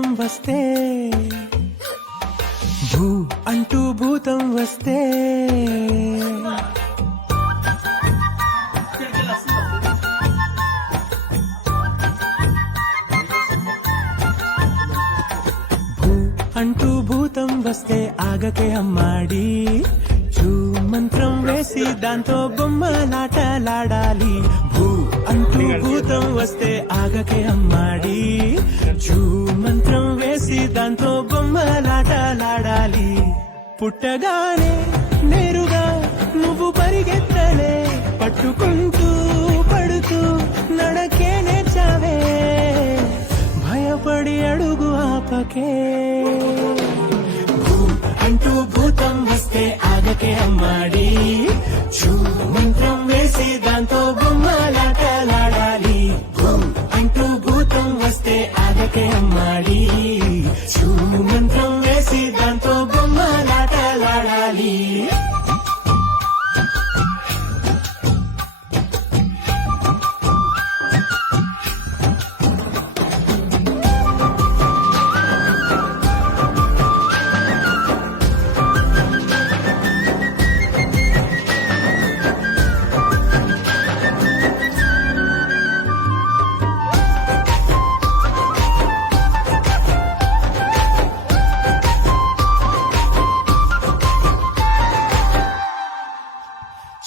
భూతం వస్తే భూ అంటూ భూతం వస్తే భూ అంటూ భూతం వస్తే ఆగకే అమ్మాడి చూ మంత్రం వేసి దాంతో బొమ్మలాటలాడాలి భూ అంటూ భూతం వస్తే ఆగకే అమ్మాడి చూ మంత్రం వేసి దాంతో బొమ్మలాటలాడాలి పుట్టగానే నేరుగా నువ్వు పరిగెత్తలే పట్టుకుంటూ పడుతూ నడకే నేర్చావే భయపడి అడుగు ఆపకే అంటూ భూతం వస్తే ఆగకే అమ్మాడి చూ మంత్రం వేసి దాంతో బొమ్మలాటలాడాలి భూ అంటూ భూతం వస్తే ఆగకే అమ్మాడి చూ మంత్రం వేసి దాంతో బొమ్మలాటలాడాలి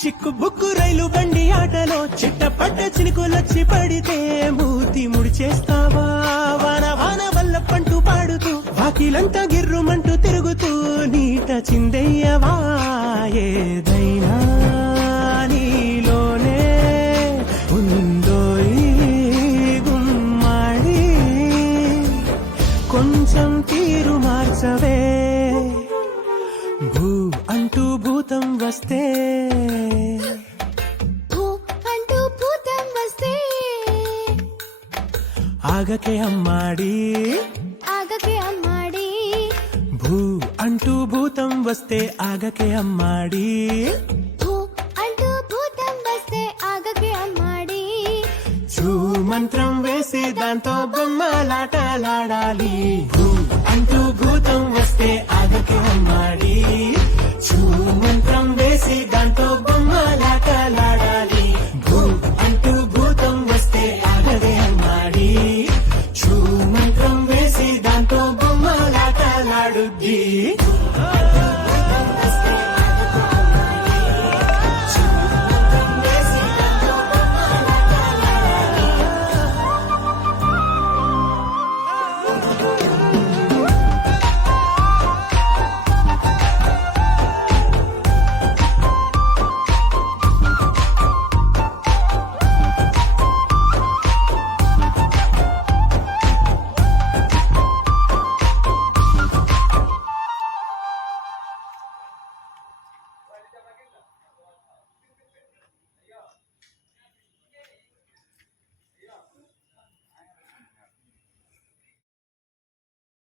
చిక్కు బుక్కు రైలు బండి ఆటలో చిట్టపడ్డ చినుకులొచ్చి పడితే మూతి ముడిచేస్తావా వాన వాన వల్ల పంటూ పాడుతూ వాకిలంతా గిర్రుమంటూ తిరుగుతూ నీట చిందెయ్యవా ఏదైనా నీలోనే ఉందో ఈ గుమ్మాడి కొంచెం తీరు మార్చవే భూ అంటూ భూతం వస్తే ఆగకే అమ్మాడి భూ అంటూ భూతం వస్తే ఆగకే అమ్మాడి చూ మంత్రం వేసి దాంతో బొమ్మలాటలాడాలి భూ అంటూ భూతం వస్తే ఆగకే అమ్మాడి చూ మంత్రం వేసి దాంతో బొమ్మలాటలాడాలి భూ అంటూ భూతం వస్తే ఆగకే అమ్మాడి చూ మంత్రం వేసి దాంతో బొమ్మలాటలాడుద్ది